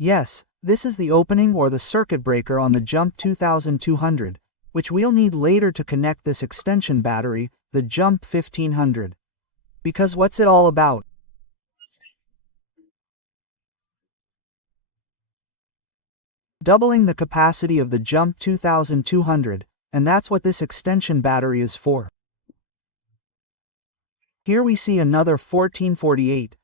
Yes, this is the opening or the circuit breaker on the Jump 2200, which we'll need later to connect this extension battery, the Jump 1500. Because what's it all about? Doubling the capacity of the Jump 2200, and that's what this extension battery is for. Here we see another 1548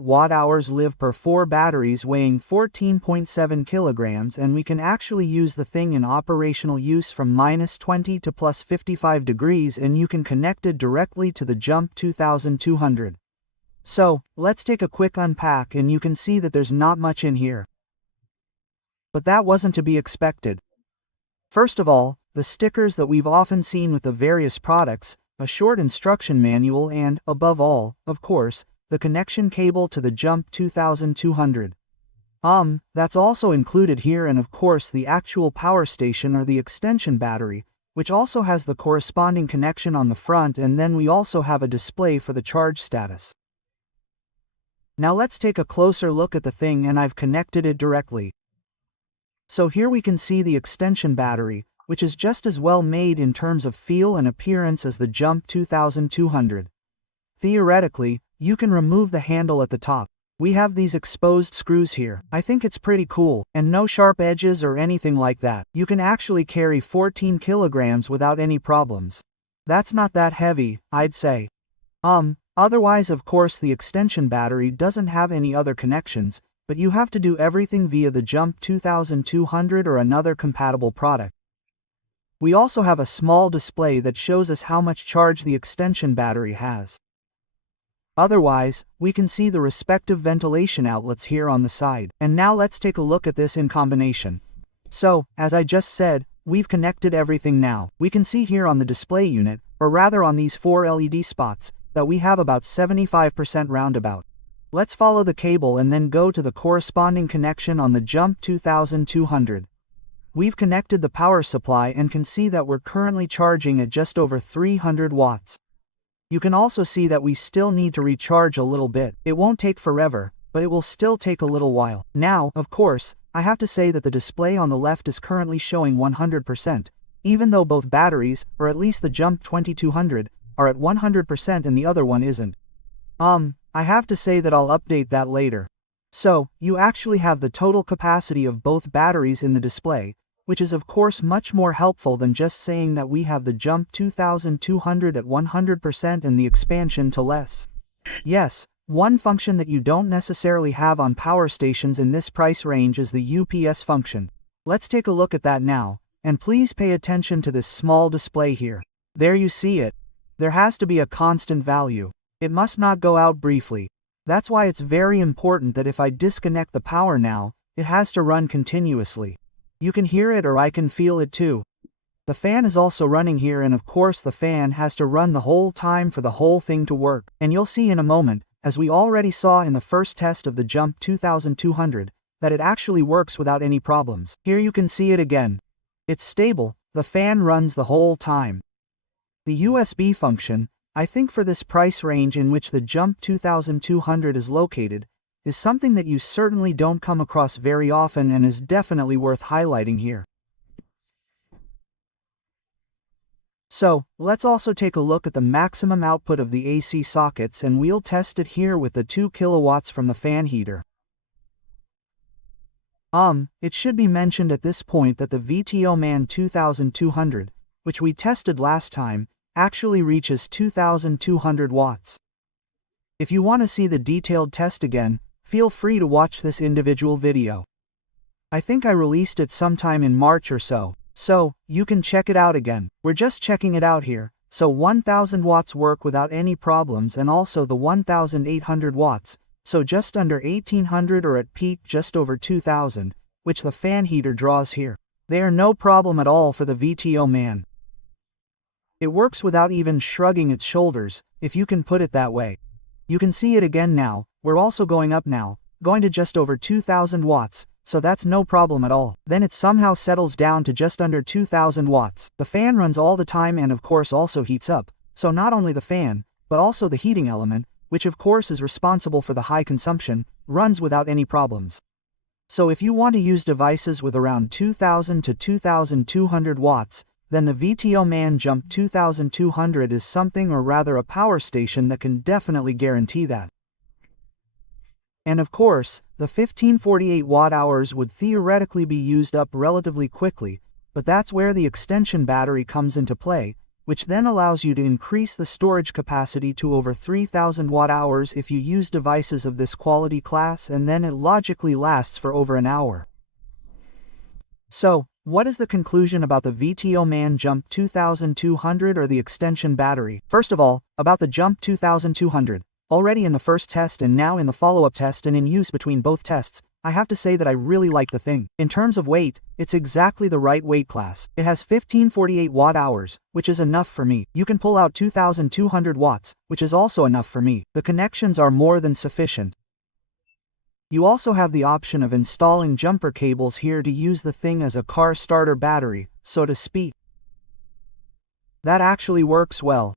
watt-hours live per 4 batteries weighing 14.7 kilograms, and we can actually use the thing in operational use from -20 to +55 degrees, and you can connect it directly to the Jump 2200. So, let's take a quick unpack, and you can see that there's not much in here. But that wasn't to be expected. First of all, the stickers that we've often seen with the various products, a short instruction manual, and, above all, of course, the connection cable to the Jump 2200. That's also included here, and of course the actual power station or the extension battery, which also has the corresponding connection on the front, and then we also have a display for the charge status. Now let's take a closer look at the thing, and I've connected it directly. So here we can see the extension battery, which is just as well made in terms of feel and appearance as the Jump 2200. Theoretically, you can remove the handle at the top. We have these exposed screws here. I think it's pretty cool, and no sharp edges or anything like that. You can actually carry 14 kilograms without any problems. That's not that heavy, I'd say. Otherwise, of course, the extension battery doesn't have any other connections, but you have to do everything via the Jump 2200 or another compatible product. We also have a small display that shows us how much charge the extension battery has. Otherwise, we can see the respective ventilation outlets here on the side. And now let's take a look at this in combination. So, as I just said, we've connected everything now. We can see here on the display unit, or rather on these 4 LED spots, that we have about 75% roundabout. Let's follow the cable and then go to the corresponding connection on the Jump 2200. We've connected the power supply and can see that we're currently charging at just over 300 watts. You can also see that we still need to recharge a little bit. It won't take forever, but it will still take a little while. Now, of course, I have to say that the display on the left is currently showing 100%, even though both batteries, or at least the Jump 2200, are at 100% and the other one isn't. I have to say that I'll update that later. So, you actually have the total capacity of both batteries in the display, which is of course much more helpful than just saying that we have the Jump 2200 at 100% and the expansion to less. Yes, one function that you don't necessarily have on power stations in this price range is the UPS function. Let's take a look at that now, and please pay attention to this small display here. There you see it. There has to be a constant value. It must not go out briefly. That's why it's very important that if I disconnect the power now, it has to run continuously. You can hear it, or I can feel it too. The fan is also running here, and of course the fan has to run the whole time for the whole thing to work. And you'll see in a moment, as we already saw in the first test of the Jump 2200, that it actually works without any problems. Here you can see it again. It's stable, the fan runs the whole time. The USB function, I think for this price range in which the Jump 2200 is located, is something that you certainly don't come across very often and is definitely worth highlighting here. So, let's also take a look at the maximum output of the AC sockets, and we'll test it here with the 2 kilowatts from the fan heater. It should be mentioned at this point that the VToman 2200, which we tested last time, actually reaches 2200 watts. If you want to see the detailed test again, feel free to watch this individual video. I think I released it sometime in March or so you can check it out again. We're just checking it out here, so 1000 watts work without any problems, and also the 1800 watts, so just under 1800 or at peak just over 2000, which the fan heater draws here. They are no problem at all for the VToman. It works without even shrugging its shoulders, if you can put it that way. You can see it again now. We're also going up now, going to just over 2000 watts, so that's no problem at all. Then it somehow settles down to just under 2000 watts. The fan runs all the time and of course also heats up, so not only the fan, but also the heating element, which of course is responsible for the high consumption, runs without any problems. So if you want to use devices with around 2000 to 2200 watts, then the VToman Jump 2200 is something, or rather a power station that can definitely guarantee that. And of course, the 1548 watt-hours would theoretically be used up relatively quickly, but that's where the extension battery comes into play, which then allows you to increase the storage capacity to over 3000 watt-hours if you use devices of this quality class, and then it logically lasts for over an hour. So, what is the conclusion about the VToman Jump 2200 or the extension battery? First of all, about the Jump 2200. Already in the first test and now in the follow-up test and in use between both tests, I have to say that I really like the thing. In terms of weight, it's exactly the right weight class. It has 1548 watt-hours, which is enough for me. You can pull out 2200 watts, which is also enough for me. The connections are more than sufficient. You also have the option of installing jumper cables here to use the thing as a car starter battery, so to speak. That actually works well.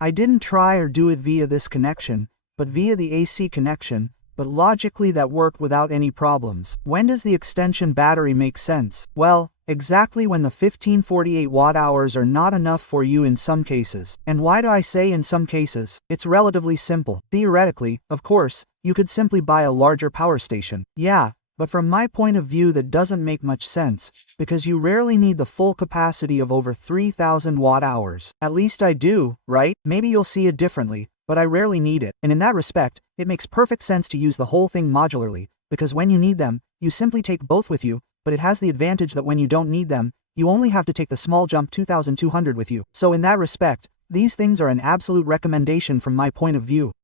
I didn't try or do it via this connection, but via the AC connection, but logically that worked without any problems. When does the extension battery make sense? Well, exactly when the 1548 watt-hours are not enough for you in some cases. And why do I say in some cases? It's relatively simple. Theoretically, of course, you could simply buy a larger power station. Yeah, but from my point of view that doesn't make much sense, because you rarely need the full capacity of over 3000 watt-hours. At least I do, right? Maybe you'll see it differently, but I rarely need it, and in that respect, it makes perfect sense to use the whole thing modularly, because when you need them, you simply take both with you, but it has the advantage that when you don't need them, you only have to take the small Jump 2200 with you. So in that respect, these things are an absolute recommendation from my point of view.